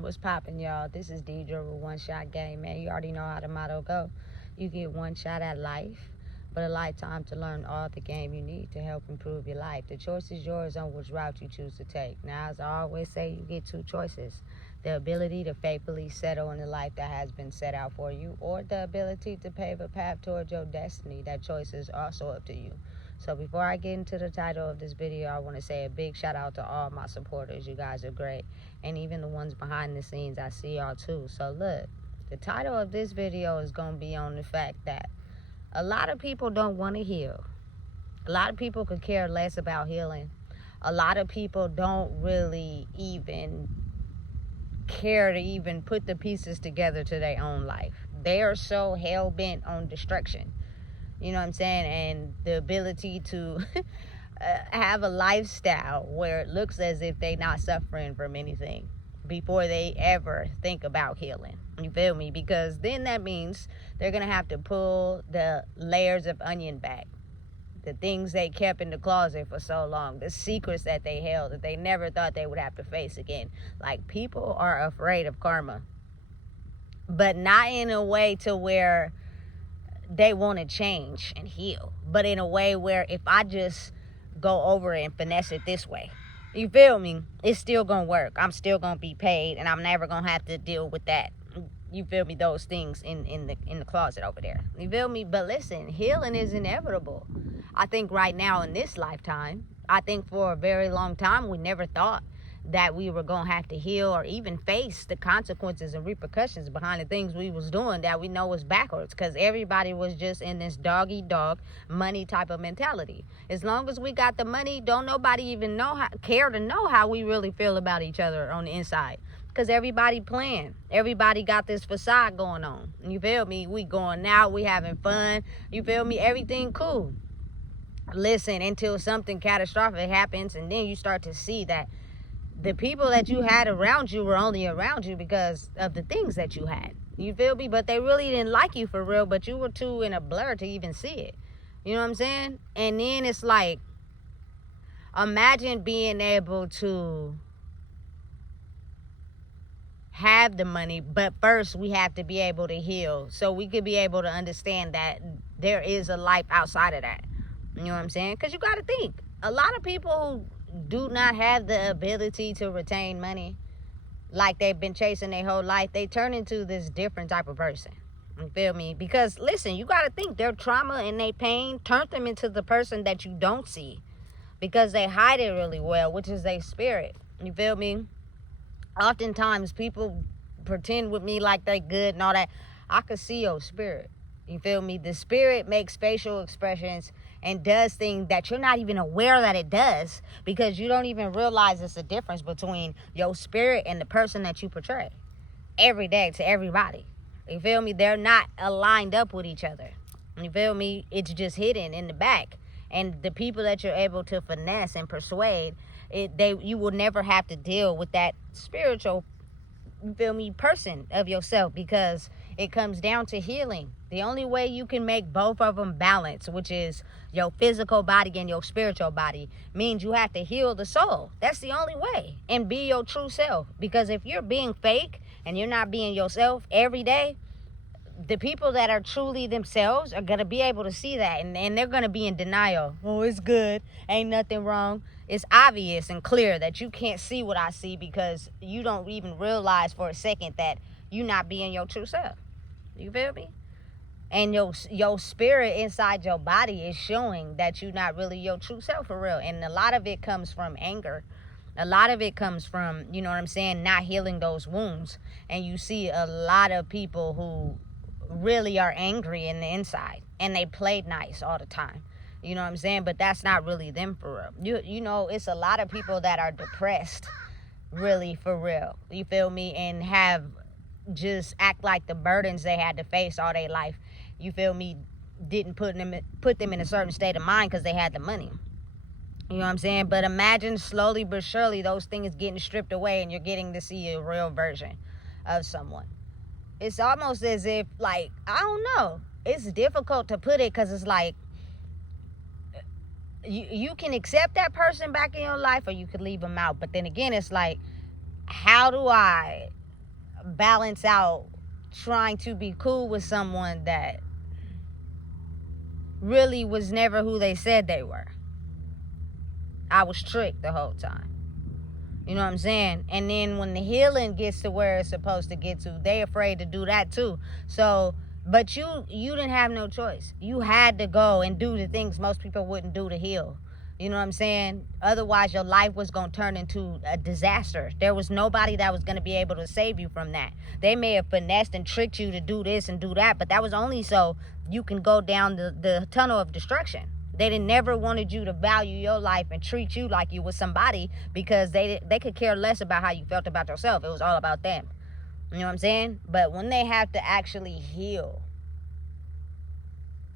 What's poppin', y'all? This is Deidre with One Shot Game, man. You already know how the motto go. You get one shot at life, but a lifetime to learn all the game you need to help improve your life. The choice is yours on which route you choose to take. Now, as I always say, you get two choices. The ability to faithfully settle in the life that has been set out for you, or the ability to pave a path towards your destiny. That choice is also up to you. So before I get into the title of this video, I want to say a big shout out to all my supporters. You guys are great. And even the ones behind the scenes, I see y'all too. So look, the title of this video is going to be on the fact that a lot of people don't want to heal. A lot of people could care less about healing. A lot of people don't really even care to even put the pieces together to their own life. They are so hell-bent on destruction. You know what I'm saying? And the ability to have a lifestyle where it looks as if they're not suffering from anything before they ever think about healing. You feel me? Because then that means they're going to have to pull the layers of onion back. The things they kept in the closet for so long. The secrets that they held that they never thought they would have to face again. Like, people are afraid of karma. But not in a way to where they want to change and heal, but in a way where if I just go over it and finesse it this way, you feel me, it's still gonna work. I'm still gonna be paid, and I'm never gonna have to deal with that. You feel me? Those things in the closet over there. You feel me? But listen, healing is inevitable. I think right now in this lifetime, I think for a very long time we never thought that we were going to have to heal or even face the consequences and repercussions behind the things we was doing that we know was backwards, because everybody was just in this dog-eat-dog money type of mentality. As long as we got the money, don't nobody even care to know how we really feel about each other on the inside, because everybody playing. Everybody got this facade going on. You feel me? We going out, we having fun. You feel me? Everything cool. Listen, until something catastrophic happens, and then you start to see that the people that you had around you were only around you because of the things that you had. You feel me? But they really didn't like you for real, but you were too in a blur to even see it. You know what I'm saying? And then it's like, imagine being able to have the money, but first we have to be able to heal, so we could be able to understand that there is a life outside of that. You know what I'm saying? Because you got to think, a lot of people who do not have the ability to retain money, like they've been chasing their whole life, they turn into this different type of person. You feel me? Because listen, you got to think, their trauma and their pain turned them into the person that you don't see, because they hide it really well, which is their spirit. You feel me? Oftentimes people pretend with me like they good and all that. I could see your spirit. You feel me? The spirit makes facial expressions and does things that you're not even aware that it does, because you don't even realize it's a difference between your spirit and the person that you portray every day to everybody. You feel me? They're not aligned up with each other. You feel me? It's just hidden in the back. And the people that you're able to finesse and persuade, you will never have to deal with that spiritual, you feel me, person of yourself, because it comes down to healing. The only way you can make both of them balance, which is your physical body and your spiritual body, means you have to heal the soul. That's the only way. And be your true self. Because if you're being fake and you're not being yourself every day, the people that are truly themselves are going to be able to see that, and they're going to be in denial. Oh, it's good. Ain't nothing wrong. It's obvious and clear that you can't see what I see, because you don't even realize for a second that you're not being your true self. You feel me? And your spirit inside your body is showing that you're not really your true self for real. And a lot of it comes from anger. A lot of it comes from, you know what I'm saying, not healing those wounds. And you see a lot of people who really are angry in the inside, and they play nice all the time. You know what I'm saying? But that's not really them for real. You know, it's a lot of people that are depressed, really, for real. You feel me? And have just act like the burdens they had to face all their life, you feel me, didn't put them in a certain state of mind because they had the money. You know what I'm saying? But imagine slowly but surely those things getting stripped away, and you're getting to see a real version of someone. It's almost as if, like, I don't know. It's difficult to put it, because it's like, you can accept that person back in your life, or you could leave them out. But then again, it's like, how do I balance out trying to be cool with someone that really was never who they said they were. I was tricked the whole time. You know what I'm saying? And then when the healing gets to where it's supposed to get to, they afraid to do that too. So, but you didn't have no choice. You had to go and do the things most people wouldn't do to heal. You know what I'm saying? Otherwise, your life was going to turn into a disaster. There was nobody that was going to be able to save you from that. They may have finessed and tricked you to do this and do that, but that was only so you can go down the tunnel of destruction. They didn't never wanted you to value your life and treat you like you was somebody, because they could care less about how you felt about yourself. It was all about them. You know what I'm saying? But when they have to actually heal,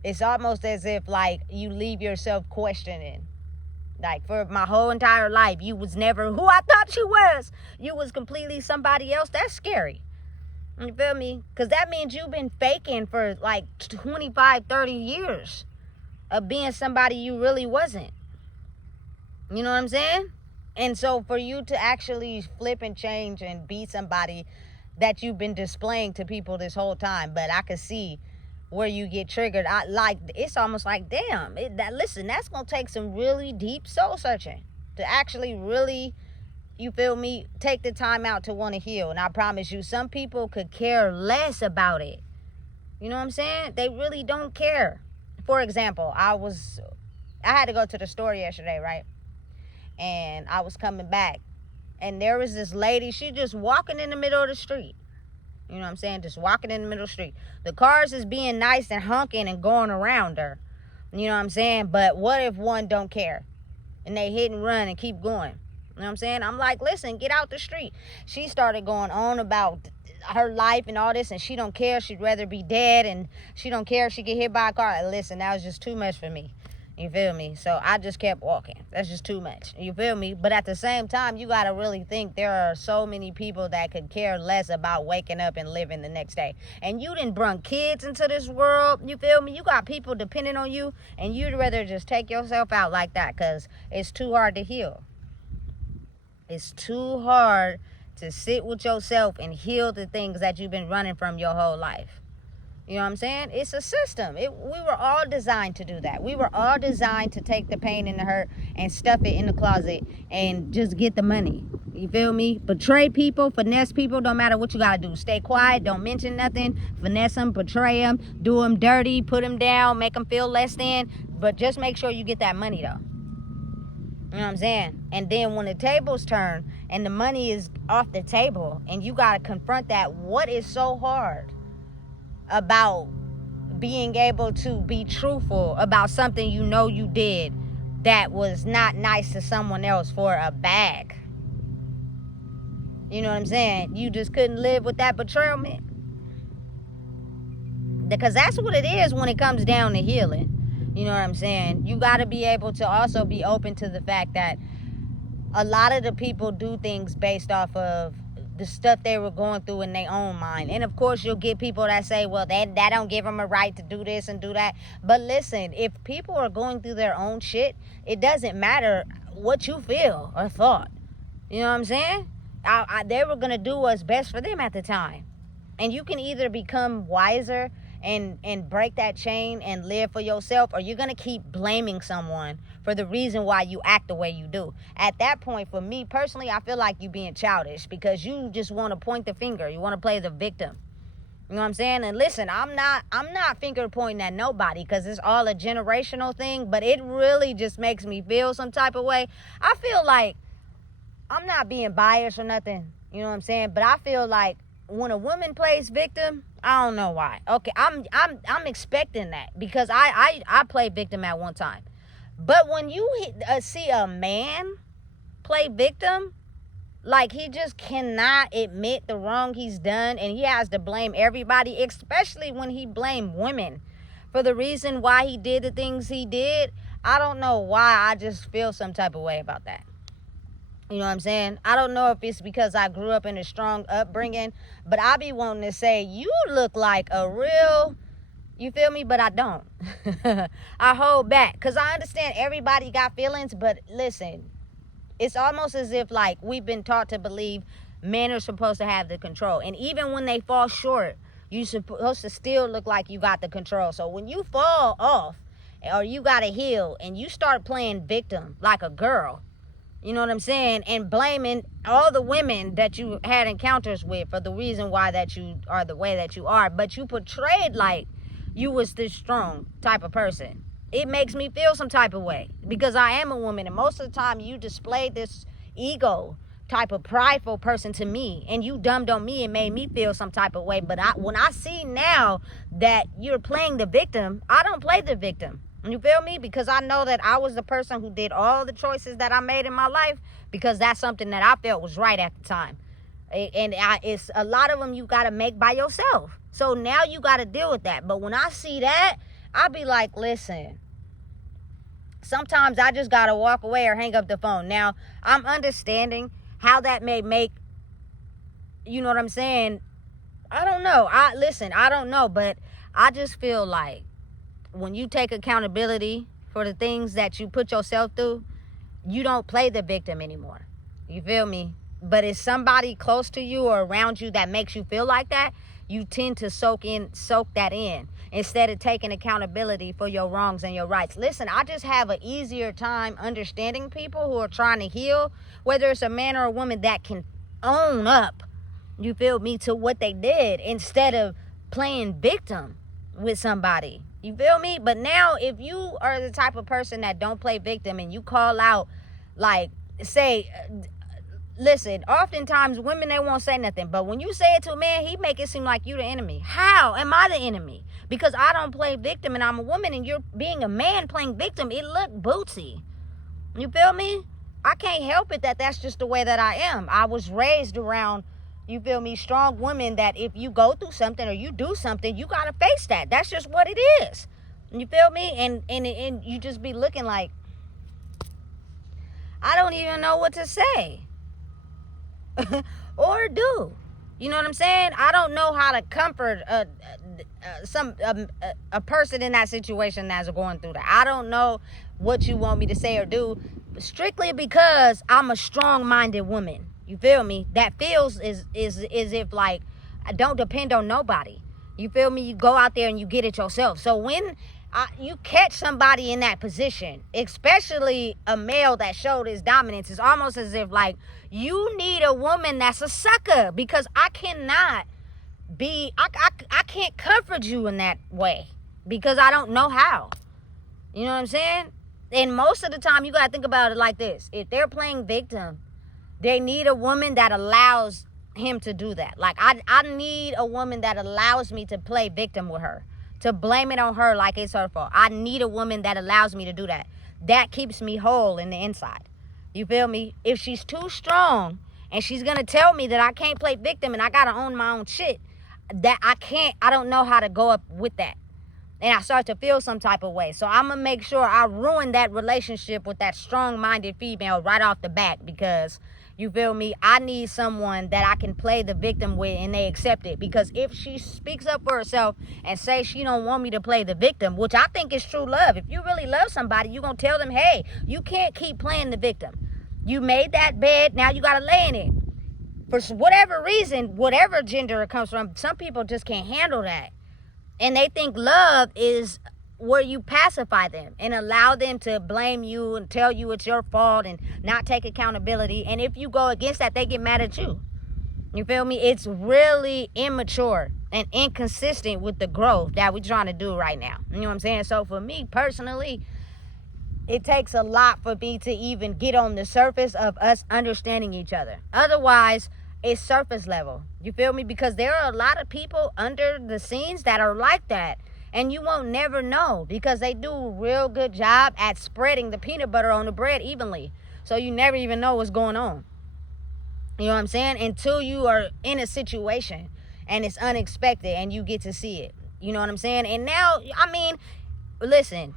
it's almost as if like you leave yourself questioning. Like, for my whole entire life, you was never who I thought you was. You was completely somebody else. That's scary. You feel me? Because that means you've been faking for like 25, 30 years of being somebody you really wasn't. You know what I'm saying? And so for you to actually flip and change and be somebody that you've been displaying to people this whole time, but I could see where you get triggered. It's almost like, damn, listen, that's gonna take some really deep soul searching to actually really, you feel me, take the time out to want to heal. And I promise you, some people could care less about it. You know what I'm saying? They really don't care. For example, I had to go to the store yesterday, right? And I was coming back, and there was this lady, she just walking in the middle of the street. You know what I'm saying? Just walking in the middle of the street. The cars is being nice and honking and going around her. You know what I'm saying? But what if one don't care? And they hit and run and keep going. You know what I'm saying? I'm like, listen, get out the street. She started going on about her life and all this, and she don't care. She'd rather be dead, and she don't care if she get hit by a car. Listen, that was just too much for me. You feel me? So I just kept walking. That's just too much. You feel me? But at the same time, you got to really think there are so many people that could care less about waking up and living the next day. And you didn't bring kids into this world. You feel me? You got people depending on you, and you'd rather just take yourself out like that because it's too hard to heal. It's too hard to sit with yourself and heal the things that you've been running from your whole life. You know what I'm saying? It's a system. We were all designed to do that. We were all designed to take the pain and the hurt and stuff it in the closet and just get the money. You feel me? Betray people, finesse people, don't matter what you got to do. Stay quiet, don't mention nothing, finesse them, betray them, do them dirty, put them down, make them feel less than, but just make sure you get that money though. You know what I'm saying? And then when the tables turn and the money is off the table and you got to confront that, what is so hard about being able to be truthful about something you know you did that was not nice to someone else for a bag? You know what I'm saying? You just couldn't live with that betrayal, because that's what it is when it comes down to healing. You know what I'm saying? You got to be able to also be open to the fact that a lot of the people do things based off of the stuff they were going through in their own mind. And of course you'll get people that say, well, that don't give them a right to do this and do that. But listen, if people are going through their own shit, it doesn't matter what you feel or thought. You know what I'm saying? They were going to do what's best for them at the time. And you can either become wiser and break that chain and live for yourself, or you're going to keep blaming someone for the reason why you act the way you do. At that point, for me personally, I feel like you being childish because you just want to point the finger. You want to play the victim. You know what I'm saying? And listen, I'm not finger pointing at nobody because it's all a generational thing, but it really just makes me feel some type of way. I feel like I'm not being biased or nothing, you know what I'm saying? But I feel like when a woman plays victim, I don't know why. Okay, I'm expecting that because I played victim at one time. But when you see a man play victim, like he just cannot admit the wrong he's done, and he has to blame everybody, especially when he blamed women for the reason why he did the things he did. I don't know why. I just feel some type of way about that. You know what I'm saying? I don't know if it's because I grew up in a strong upbringing, but I be wanting to say, you look like a real, you feel me? But I don't. I hold back because I understand everybody got feelings, but listen, it's almost as if like we've been taught to believe Men are supposed to have the control. And even when they fall short, you're supposed to still look like you got the control. So when you fall off or you got to heal and you start playing victim like a girl, you know what I'm saying, and blaming all the women that you had encounters with for the reason why that you are the way that you are, but you portrayed like you was this strong type of person, it makes me feel some type of way, because I am a woman, and most of the time you displayed this ego type of prideful person to me, and you dumbed on me and made me feel some type of way. But when I see now that you're playing the victim, I don't play the victim. You feel me? Because I know that I was the person who did all the choices that I made in my life, because that's something that I felt was right at the time. And it's a lot of them you got to make by yourself. So now you got to deal with that. But when I see that, I'll be like, listen, sometimes I just got to walk away or hang up the phone. Now, I'm understanding how that may make, you know what I'm saying? I don't know. I don't know. But I just feel like when you take accountability for the things that you put yourself through, you don't play the victim anymore. You feel me? But it's somebody close to you or around you that makes you feel like that, you tend to soak that in instead of taking accountability for your wrongs and your rights. Listen, I just have an easier time understanding people who are trying to heal, whether it's a man or a woman that can own up, you feel me, to what they did instead of playing victim with somebody. You feel me? But now if you are the type of person that don't play victim and you call out, like, say, listen, oftentimes women, they won't say nothing. But when you say it to a man, he make it seem like you the enemy. How am I the enemy? Because I don't play victim and I'm a woman, and you're being a man playing victim. It look bootsy. You feel me? I can't help it that that's just the way that I am. I was raised around, you feel me, strong women that if you go through something or you do something, you got to face that. That's just what it is. You feel me? And you just be looking like, I don't even know what to say. Or do. You know what I'm saying? I don't know how to comfort a person in that situation that's going through that. I don't know what you want me to say or do, strictly because I'm a strong-minded woman. You feel me? That feels is if, like, I don't depend on nobody. You feel me? You go out there and you get it yourself. So when you catch somebody in that position, especially a male that showed his dominance, it's almost as if, like, you need a woman that's a sucker, because I cannot be, I can't comfort you in that way because I don't know how. You know what I'm saying? And most of the time you got to think about it like this. If they're playing victim, they need a woman that allows him to do that. Like, I need a woman that allows me to play victim with her, to blame it on her like it's her fault. I need a woman that allows me to do that. That keeps me whole in the inside. You feel me? If she's too strong and she's going to tell me that I can't play victim and I got to own my own shit, that I don't know how to go up with that. And I start to feel some type of way. So I'm going to make sure I ruin that relationship with that strong-minded female right off the bat, because, you feel me, I need someone that I can play the victim with and they accept it. Because if she speaks up for herself and says she don't want me to play the victim, which I think is true love. If you really love somebody, you're going to tell them, hey, you can't keep playing the victim. You made that bed, now you got to lay in it. For whatever reason, whatever gender it comes from, some people just can't handle that. And they think love is where you pacify them and allow them to blame you and tell you it's your fault and not take accountability. And if you go against that, they get mad at you. You feel me? It's really immature and inconsistent with the growth that we're trying to do right now. You know what I'm saying? So for me personally, it takes a lot for me to even get on the surface of us understanding each other. Otherwise, it's surface level. You feel me? Because there are a lot of people under the scenes that are like that. And you won't never know, because they do a real good job at spreading the peanut butter on the bread evenly. So you never even know what's going on. You know what I'm saying? Until you are in a situation and it's unexpected and you get to see it. You know what I'm saying? And now, I mean, listen,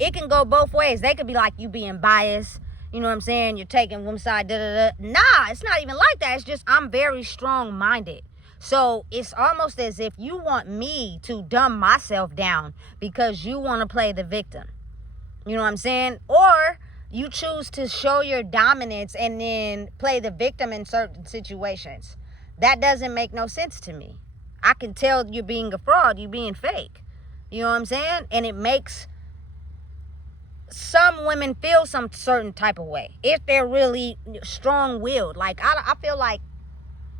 it can go both ways. They could be like, you being biased. You know what I'm saying? You're taking one side, da-da-da. Nah, it's not even like that. It's just I'm very strong-minded. So it's almost as if you want me to dumb myself down because you want to play the victim. You know what I'm saying? Or You choose to show your dominance and then play the victim in certain situations. That doesn't make no sense to me. I can tell you're being a fraud, you're being fake. You know what I'm saying? And it makes some women feel some certain type of way if they're really strong-willed. Like, I feel like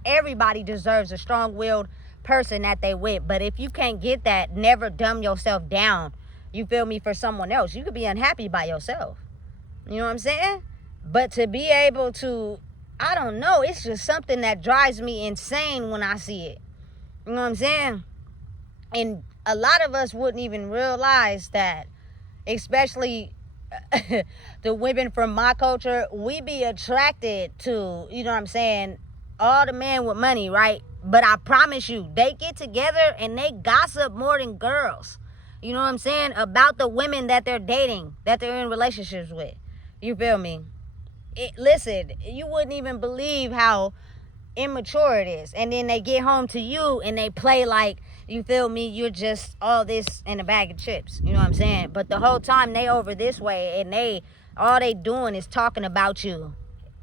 everybody deserves a strong-willed person that they with. But if you can't get that, never dumb yourself down, you feel me, for someone else. You could be unhappy by yourself. You know what I'm saying? But to be able to, I don't know, it's just something that drives me insane when I see it. You know what I'm saying? And a lot of us wouldn't even realize that, especially the women from my culture, we be attracted to, you know what I'm saying, all the men with money, right? But I promise you, they get together and they gossip more than girls. You know what I'm saying? About the women that they're dating, that they're in relationships with. You feel me? Listen, you wouldn't even believe how immature it is. And then they get home to you and they play like, you feel me, you're just all this in a bag of chips. You know what I'm saying? But the whole time they over this way and all they doing is talking about you.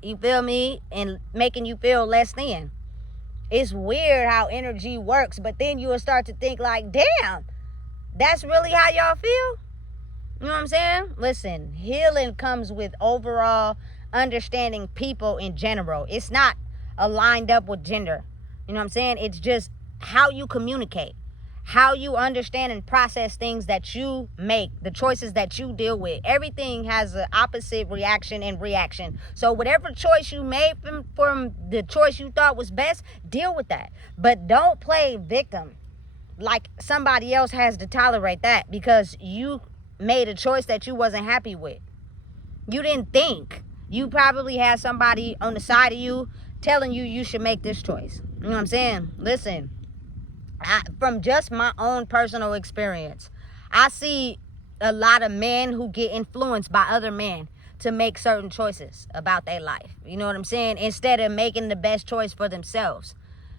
You feel me? And making you feel less than. It's weird how energy works, but then you will start to think like, damn, that's really how y'all feel? You know what I'm saying? Listen, healing comes with overall understanding people in general. It's not aligned up with gender. You know what I'm saying? It's just how you communicate, how you understand and process things that you make, the choices that you deal with. Everything has an opposite reaction and reaction. So whatever choice you made from the choice you thought was best, deal with that. But don't play victim like somebody else has to tolerate that because you made a choice that you wasn't happy with. You didn't think. You probably had somebody on the side of you telling you should make this choice. You know what I'm saying? Listen, from just my own personal experience, I see a lot of men who get influenced by other men to make certain choices about their life. You know what I'm saying? Instead of making the best choice for themselves.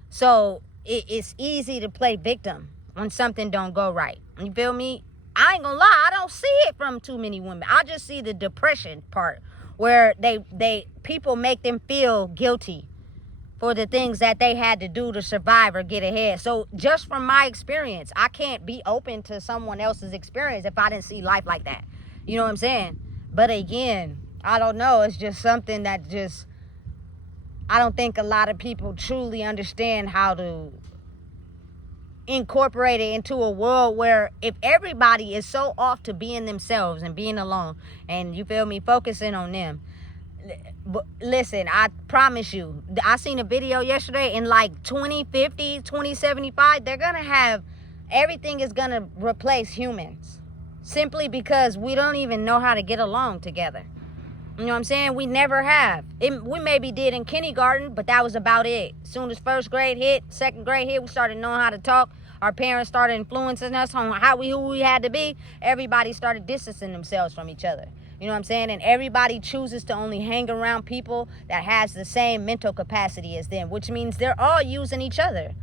So it's easy to play victim when something don't go right. You feel me? I ain't gonna lie, I don't see it from too many women. I just see the depression part where people make them feel guilty for the things that they had to do to survive or get ahead. So just from my experience, I can't be open to someone else's experience if I didn't see life like that. You know what I'm saying? But again, I don't know. It's just something that I don't think a lot of people truly understand how to incorporate it into a world where if everybody is so off to being themselves and being alone and, you feel me, focusing on them. But listen, I promise you, I seen a video yesterday in like 2050, 2075, everything is gonna replace humans simply because we don't even know how to get along together. You know what I'm saying? We never have. We maybe did in kindergarten, but that was about it. As soon as first grade hit, second grade hit, we started knowing how to talk. Our parents started influencing us on who we had to be. Everybody started distancing themselves from each other. You know what I'm saying? And everybody chooses to only hang around people that has the same mental capacity as them, which means they're all using each other.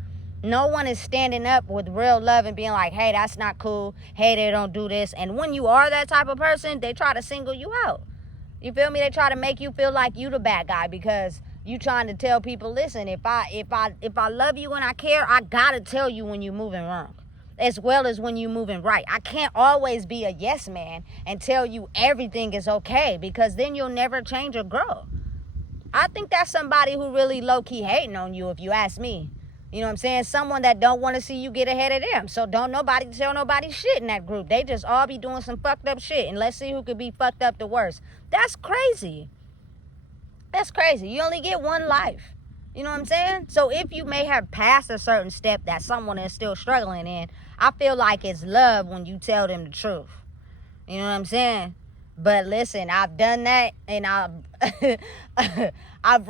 No one is standing up with real love and being like, hey, that's not cool. Hey, they don't do this. And when you are that type of person, they try to single you out. You feel me? They try to make you feel like you the bad guy because you trying to tell people, listen, if I love you and I care, I gotta tell you when you're moving wrong, as well as when you're moving right. I can't always be a yes man and tell you everything is okay because then you'll never change or grow. I think that's somebody who really low-key hating on you, if you ask me. You know what I'm saying? Someone that don't want to see you get ahead of them. So don't nobody tell nobody shit in that group. They just all be doing some fucked up shit. And let's see who could be fucked up the worst. That's crazy. That's crazy. You only get one life. You know what I'm saying? So if you may have passed a certain step that someone is still struggling in, I feel like it's love when you tell them the truth. You know what I'm saying? But listen, I've done that and I've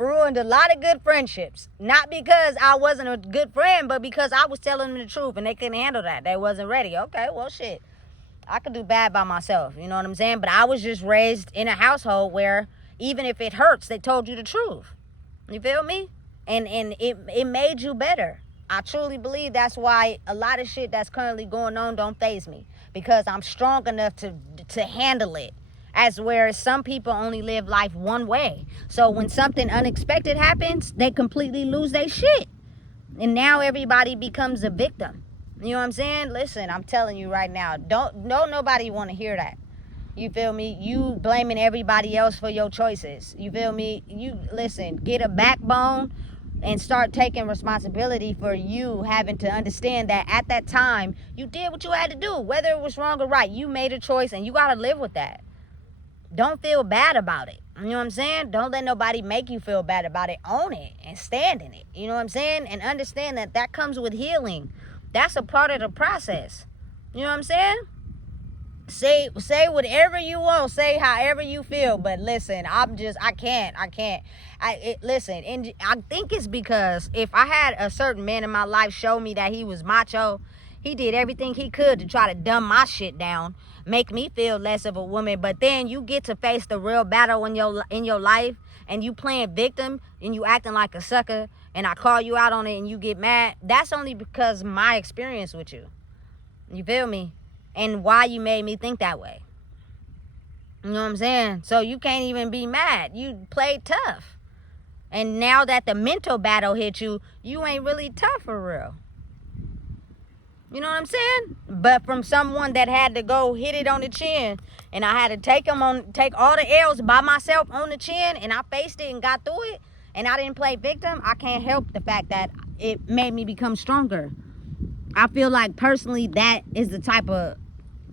ruined a lot of good friendships. Not because I wasn't a good friend, but because I was telling them the truth and they couldn't handle that. They wasn't ready. Okay, well, shit. I could do bad by myself. You know what I'm saying? But I was just raised in a household where even if it hurts, they told you the truth. You feel me? And it made you better. I truly believe that's why a lot of shit that's currently going on don't faze me. Because I'm strong enough to handle it as where some people only live life one way. So when something unexpected happens, they completely lose their shit. And now everybody becomes a victim. You know what I'm saying? Listen, I'm telling you right now, don't nobody want to hear that. You feel me? You blaming everybody else for your choices. You feel me? You listen, get a backbone and start taking responsibility for you having to understand that at that time you did what you had to do, whether it was wrong or right. You made a choice and you got to live with that. Don't feel bad about it. You know what I'm saying? Don't let nobody make you feel bad about it. Own it and stand in it. You know what I'm saying? And understand that that comes with healing. That's a part of the process. You know what I'm saying? Say whatever you want. Say however you feel. But listen, I can't. Listen, and I think it's because if I had a certain man in my life show me that he was macho, he did everything he could to try to dumb my shit down, make me feel less of a woman. But then you get to face the real battle in your life, and you playing victim, and you acting like a sucker, and I call you out on it, and you get mad. That's only because of my experience with you. You feel me? And why you made me think that way. You know what I'm saying? So you can't even be mad. You played tough. And now that the mental battle hit you, you ain't really tough for real. You know what I'm saying? But from someone that had to go hit it on the chin, and I had to take all the L's by myself on the chin, and I faced it and got through it, and I didn't play victim, I can't help the fact that it made me become stronger. I feel like personally that is the type of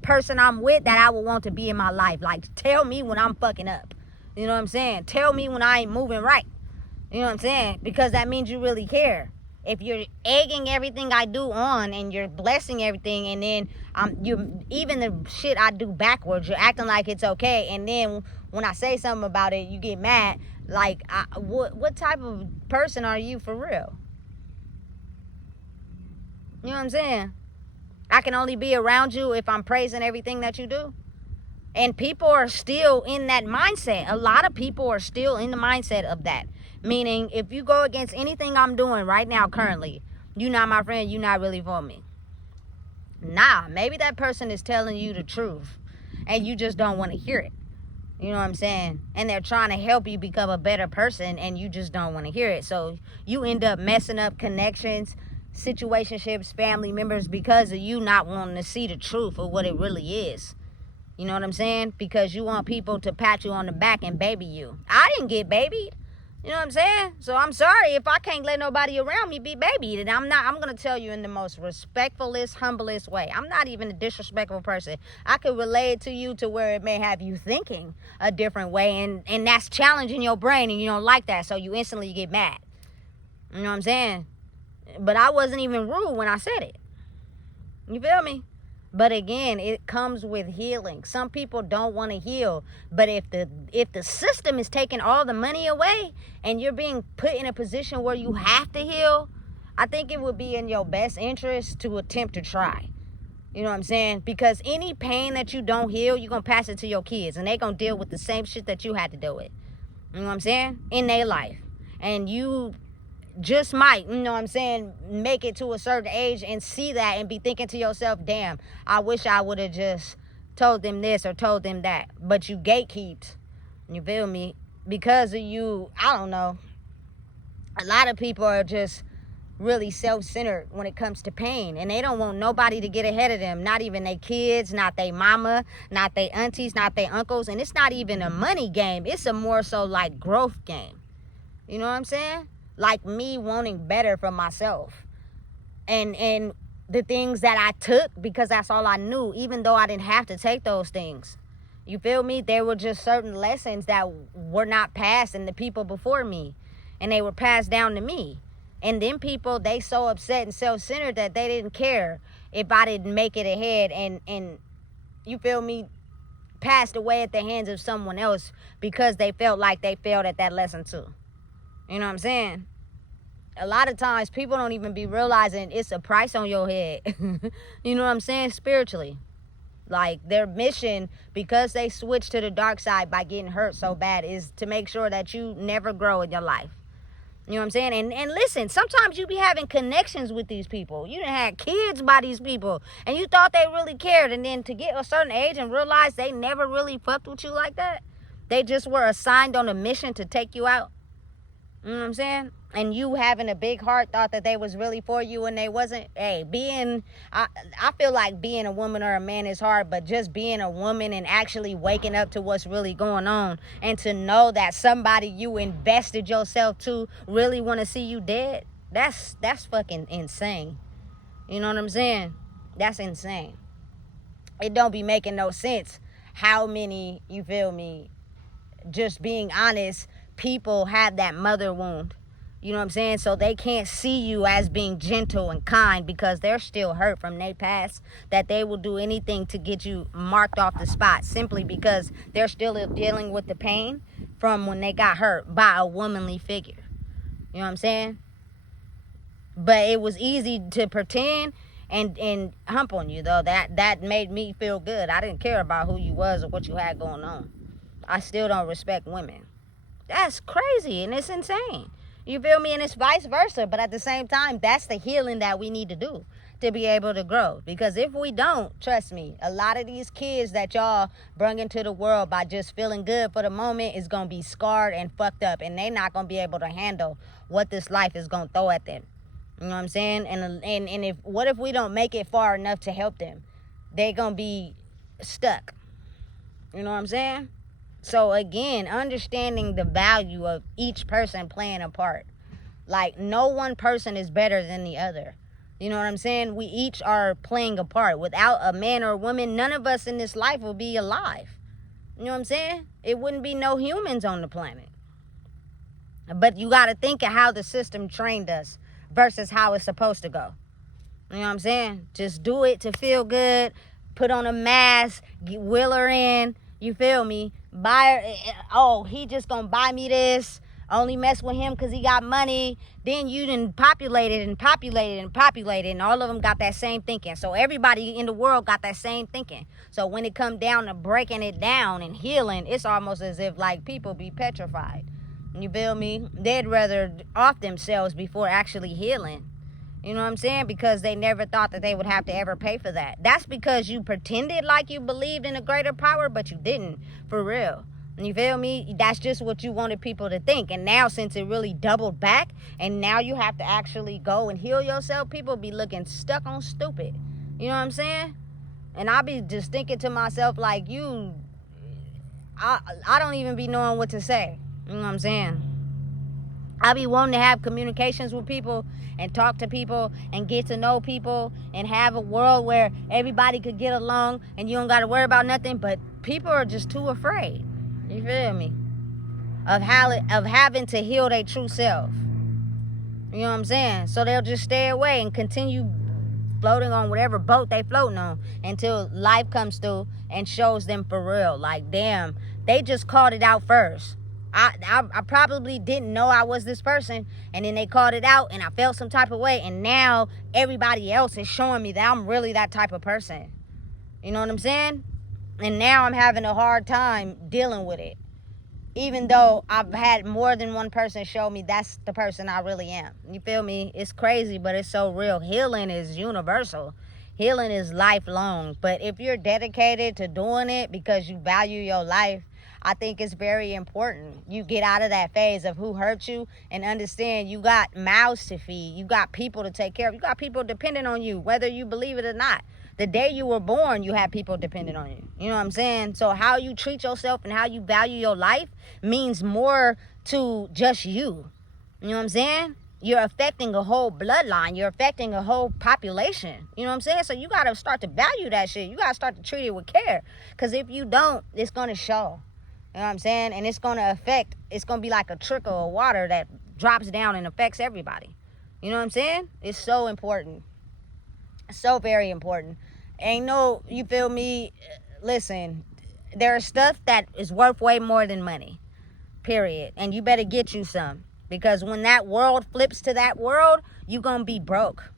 person I'm with that I would want to be in my life. Like, tell me when I'm fucking up. You know what I'm saying? Tell me when I ain't moving right. You know what I'm saying? Because that means you really care. If you're egging everything I do on and you're blessing everything, and then you even the shit I do backwards, you're acting like it's okay, and then when I say something about it, you get mad. Like, what type of person are you for real? You know what I'm saying? I can only be around you if I'm praising everything that you do. And people are still in that mindset. A lot of people are still in the mindset of that. Meaning, if you go against anything I'm doing right now currently, you're not my friend, you're not really for me. Nah, maybe that person is telling you the truth and you just don't want to hear it. You know what I'm saying? And they're trying to help you become a better person and you just don't want to hear it. So you end up messing up connections, situationships, family members, because of you not wanting to see the truth of what it really is. You know what I'm saying? Because you want people to pat you on the back and baby you. I didn't get babied. You know what I'm saying? So I'm sorry if I can't let nobody around me be babied. And I'm going to tell you in the most respectfulest, humblest way. I'm not even a disrespectful person. I could relate to you to where it may have you thinking a different way. And that's challenging your brain and you don't like that. So you instantly get mad. You know what I'm saying? But I wasn't even rude when I said it. You feel me? But again, it comes with healing. Some people don't want to heal. But if the system is taking all the money away and you're being put in a position where you have to heal, I think it would be in your best interest to attempt to try. You know what I'm saying? Because any pain that you don't heal, you're going to pass it to your kids. And they're going to deal with the same shit that you had to deal with. You know what I'm saying? In their life. And you just might, you know what I'm saying, make it to a certain age and see that and be thinking to yourself, damn, I wish I would have just told them this or told them that. But you gatekeeped, you feel me, because of you. I don't know, a lot of people are just really self-centered when it comes to pain, and they don't want nobody to get ahead of them, not even their kids, not their mama, not their aunties, not their uncles. And it's not even a money game, it's a more so like growth game. You know what I'm saying? Like me wanting better for myself. And the things that I took because that's all I knew, even though I didn't have to take those things. You feel me? There were just certain lessons that were not passed in the people before me. And they were passed down to me. And then people, they so upset and self-centered that they didn't care if I didn't make it ahead and you feel me, passed away at the hands of someone else because they felt like they failed at that lesson too. You know what I'm saying? A lot of times people don't even be realizing it's a price on your head. You know what I'm saying? Spiritually. Like their mission, because they switched to the dark side by getting hurt so bad, is to make sure that you never grow in your life. You know what I'm saying? And listen, sometimes you be having connections with these people. You done had kids by these people, and you thought they really cared. And then to get a certain age and realize they never really fucked with you like that. They just were assigned on a mission to take you out. You know what I'm saying? And you having a big heart thought that they was really for you and they wasn't. Hey, I feel like being a woman or a man is hard, but just being a woman and actually waking up to what's really going on and to know that somebody you invested yourself to really want to see you dead, that's fucking insane. You know what I'm saying? That's insane. It don't be making no sense how many, you feel me, just being honest, people have that mother wound. You know what I'm saying? So they can't see you as being gentle and kind because they're still hurt from their past, that they will do anything to get you marked off the spot simply because they're still dealing with the pain from when they got hurt by a womanly figure. You know what I'm saying? But it was easy to pretend and hump on you, though. That made me feel good. I didn't care about who you was or what you had going on. I still don't respect women. That's crazy and it's insane. You feel me? And it's vice versa. But at the same time, that's the healing that we need to do to be able to grow. Because if we don't, trust me, a lot of these kids that y'all bring into the world by just feeling good for the moment is going to be scarred and fucked up. And they're not going to be able to handle what this life is going to throw at them. You know what I'm saying? And what if we don't make it far enough to help them? They're going to be stuck. You know what I'm saying? So again, understanding the value of each person playing a part. Like, no one person is better than the other. You know what I'm saying? We each are playing a part. Without a man or a woman, none of us in this life will be alive. You know what I'm saying? It wouldn't be no humans on the planet. But you got to think of how the system trained us versus how it's supposed to go. You know what I'm saying? Just do it to feel good. Put on a mask. Wheel her in. You feel me? He just gonna buy me this. Only mess with him because he got money. Then you done populated and all of them got that same thinking. So everybody in the world got that same thinking. So when it come down to breaking it down and healing, it's almost as if like people be petrified. You feel me? They'd rather off themselves before actually healing. You know what I'm saying? Because they never thought that they would have to ever pay for that. That's because you pretended like you believed in a greater power, but you didn't, for real. You feel me? That's just what you wanted people to think. And now, since it really doubled back, and now you have to actually go and heal yourself, people be looking stuck on stupid. You know what I'm saying? And I be just thinking to myself, like, I don't even be knowing what to say. You know what I'm saying? I be wanting to have communications with people and talk to people and get to know people and have a world where everybody could get along and you don't got to worry about nothing. But people are just too afraid. You feel me? Of having to heal their true self. You know what I'm saying? So they'll just stay away and continue floating on whatever boat they floating on until life comes through and shows them for real. Like, damn, they just called it out first. I probably didn't know I was this person, and then they called it out and I felt some type of way, and now everybody else is showing me that I'm really that type of person. You know what I'm saying? And now I'm having a hard time dealing with it, even though I've had more than one person show me that's the person I really am. You feel me? It's crazy, but it's so real. Healing is universal. Healing is lifelong. But if you're dedicated to doing it because you value your life, I think it's very important. You get out of that phase of who hurt you and understand you got mouths to feed. You got people to take care of. You got people depending on you, whether you believe it or not. The day you were born, you had people depending on you. You know what I'm saying? So how you treat yourself and how you value your life means more to just you. You know what I'm saying? You're affecting a whole bloodline. You're affecting a whole population. You know what I'm saying? So you got to start to value that shit. You got to start to treat it with care. Because if you don't, it's going to show. You know what I'm saying? And it's going to be like a trickle of water that drops down and affects everybody. You know what I'm saying? It's so important. So very important. You feel me? Listen, there's stuff that is worth way more than money. Period. And you better get you some. Because when that world flips to that world, you're going to be broke.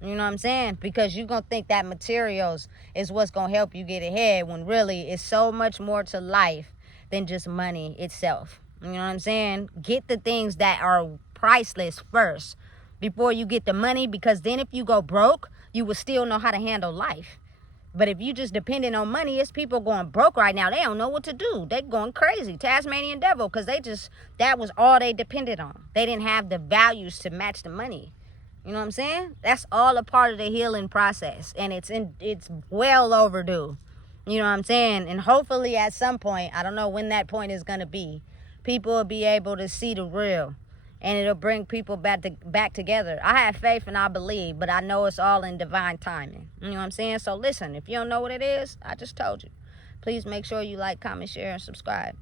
You know what I'm saying? Because you're going to think that materials is what's going to help you get ahead, when really it's so much more to life than just money itself. You know what I'm saying? Get the things that are priceless first before you get the money, because then if you go broke, you will still know how to handle life. But if you just depending on money, it's people going broke right now. They don't know what to do. They going crazy. Tasmanian devil, because that was all they depended on. They didn't have the values to match the money. You know what I'm saying? That's all a part of the healing process. And it's well overdue. You know what I'm saying? And hopefully at some point, I don't know when that point is going to be, people will be able to see the real. And it'll bring people back together. I have faith and I believe, but I know it's all in divine timing. You know what I'm saying? So listen, if you don't know what it is, I just told you. Please make sure you like, comment, share, and subscribe.